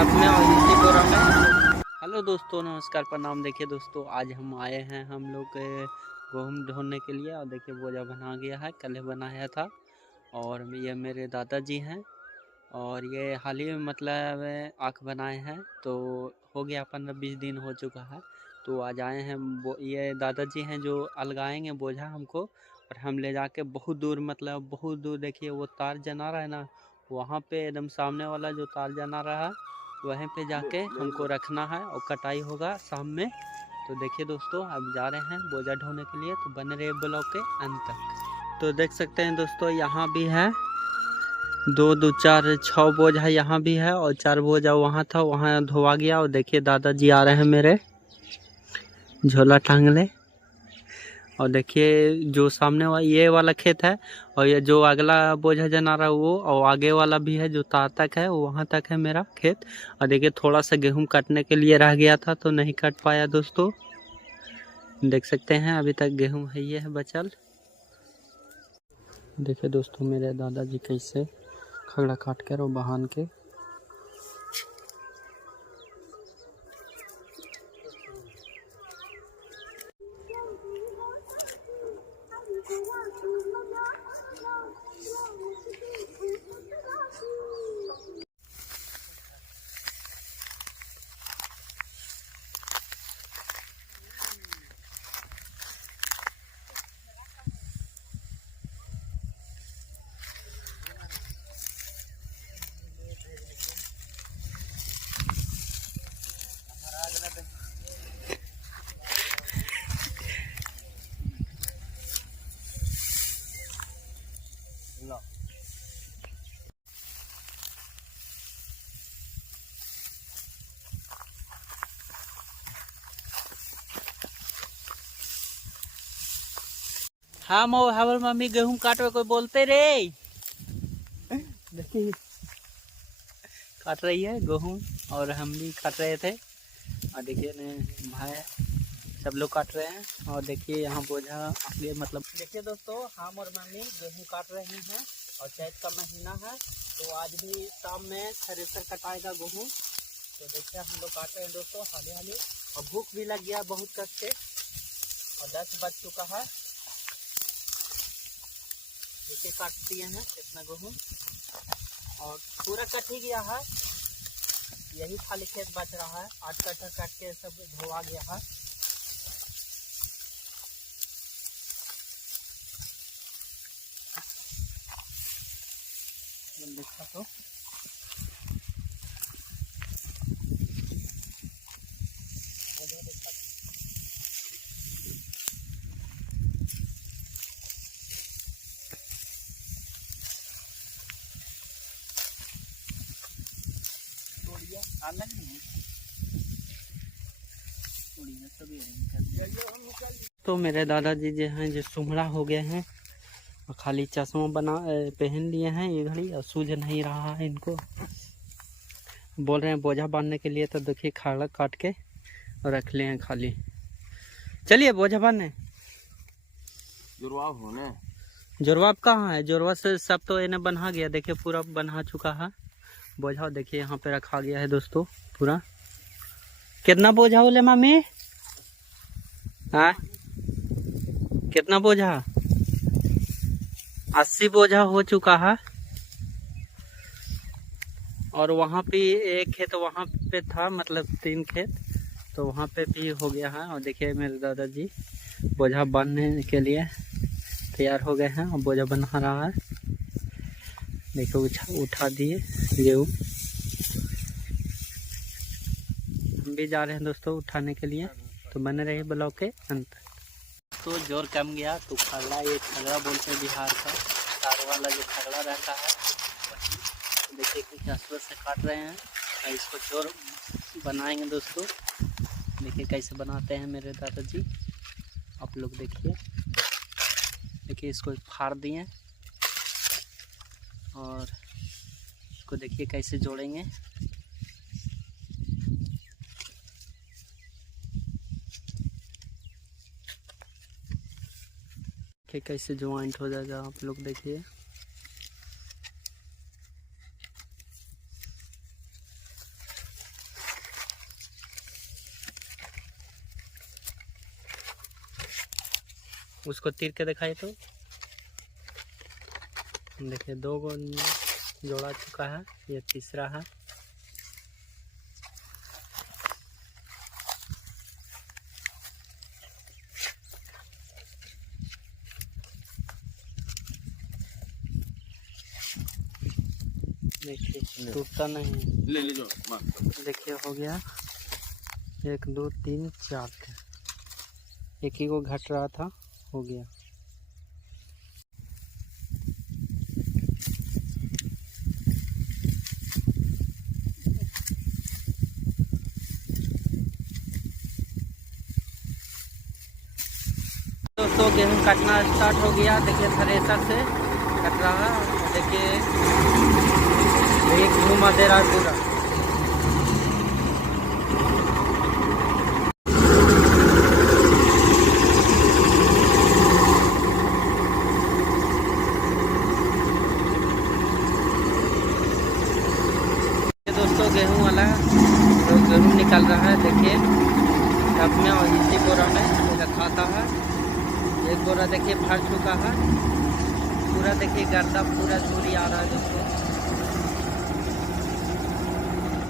Tub में और इसी बोरा में। हेलो दोस्तों, नमस्कार, प्रणाम। देखिए दोस्तों, आज हम आए हैं हम लोग गेहूँ ढोने के लिए। और देखिए बोझा बना गया है, कल बनाया था। और ये मेरे दादाजी हैं और ये हाल ही में मतलब आँख बनाए हैं, तो हो गया 15-20 दिन हो चुका है। तो आज आए हैं, ये दादाजी हैं जो अलगाएंगे बोझा हमको, और हम ले जाके बहुत दूर, मतलब बहुत दूर। देखिए वो तार जना रहा है ना, वहाँ पे एकदम सामने वाला जो तार जना रहा है वहीं पे जाके हमको रखना है और कटाई होगा शाम में। तो देखिए दोस्तों, अब जा रहे हैं बोझा ढोने के लिए, तो बने रहे ब्लॉग के अंत तक। तो देख सकते हैं दोस्तों, यहाँ भी है 2, 2, 4, 6 बोझा यहाँ भी है, और 4 बोझा वहाँ था, वहाँ धोवा गया। और देखिए दादाजी आ रहे हैं मेरे, झोला टांग ले। और देखिए जो सामने वाला ये वाला खेत है, और ये जो अगला बोझा जना रहा है वो, और आगे वाला भी है जो तार तक है, वहाँ तक है मेरा खेत। और देखिए थोड़ा सा गेहूं काटने के लिए रह गया था, तो नहीं काट पाया दोस्तों। देख सकते हैं अभी तक गेहूं है ये है बचल। देखिए दोस्तों मेरे दादाजी कैसे खगड़ा काट कर और बहान के। हाँ हमार मम्मी गेहूं काटवे कोई बोलते रे। देखिए काट रही है गेहूं, और हम भी काट रहे थे। और देखिए ने भाई सब लोग काट रहे हैं। और देखिए यहाँ बोझा आगे, मतलब देखिए दोस्तों, हम और मम्मी गेहूं काट रहे हैं, और चैत का महीना है, तो आज भी शाम में थ्रेसर कटाएगा गेहूं। तो देखिए हम लोग काट रहे हैं दोस्तों हाली हाली, और भूख भी लग गया बहुत कष्ट से, और 10 बज चुका है। देखिए काट दिए हैं कितना गेहूं, और पूरा कट ही गया है, यही खाली खेत बच रहा है। 8 कट्ठा काट के सब धोआ गया है। देखा तो तो मेरे दादाजी जो हैं जो सुमड़ा हो गए हैं, और खाली चश्मा पहन लिए हैं ये घड़ी, और सूझ नहीं रहा है इनको। बोल रहे हैं बोझा बांधने के लिए, तो देखिए खाड़ा काट के और रख लिए हैं खाली। चलिए बोझा बांधने। जुड़वा होने जोरवा कहाँ है? जोरवा से सब तो इन्हें बना गया, देखिए पूरा बना चुका है बोझा। देखिए यहाँ पे रखा गया है दोस्तों पूरा। कितना बोझा बोले मम्मी? हाँ कितना बोझा? 80 बोझा हो चुका है। और वहाँ पे एक खेत वहाँ पे था, मतलब 3 खेत, तो वहाँ पे भी हो गया है। और देखिए मेरे दादाजी बोझा बांधने के लिए तैयार हो गए हैं, और बोझा बना रहा है। देखो उठा दिए गेहूँ। हम भी जा रहे हैं दोस्तों उठाने के लिए, तो बने रहिए ब्लॉग के अंत। तो जोर कम गया, तो खगड़ा, ये खगड़ा बोलते हैं बिहार का, तार वाला जो खगड़ा रहता है। तो देखिए कुछ हसुआ से काट रहे हैं, और इसको जोर बनाएंगे दोस्तों। देखिए कैसे बनाते हैं मेरे दादाजी, आप लोग देखिए। देखिए इसको फाड़ दिए, और इसको देखिए कैसे जोड़ेंगे। देखिए कैसे ज्वाइंट हो जाएगा, आप लोग देखिए। उसको तीर के दिखाइए तो। देखिए 2 जोड़ा चुका है, ये तीसरा है। देखिए टूटता नहीं है। ले लीजिए देखिए हो गया 1 2 3 4 थे, एक ही को घट रहा था, हो गया। दोस्तों गेहूं काटना स्टार्ट हो गया। देखिए थ्रेसर से कट रहा है। देखिए एक घुमा दे रहा है पूरा। दोस्तों गेहूं वाला तो गेहूं निकल रहा है। देखिए टब में और इसी बोरा में रखा था है। एक बोरा देखिए भर चुका है पूरा। देखिए गर्दा पूरा झूरी आ रहा है दोस्तों।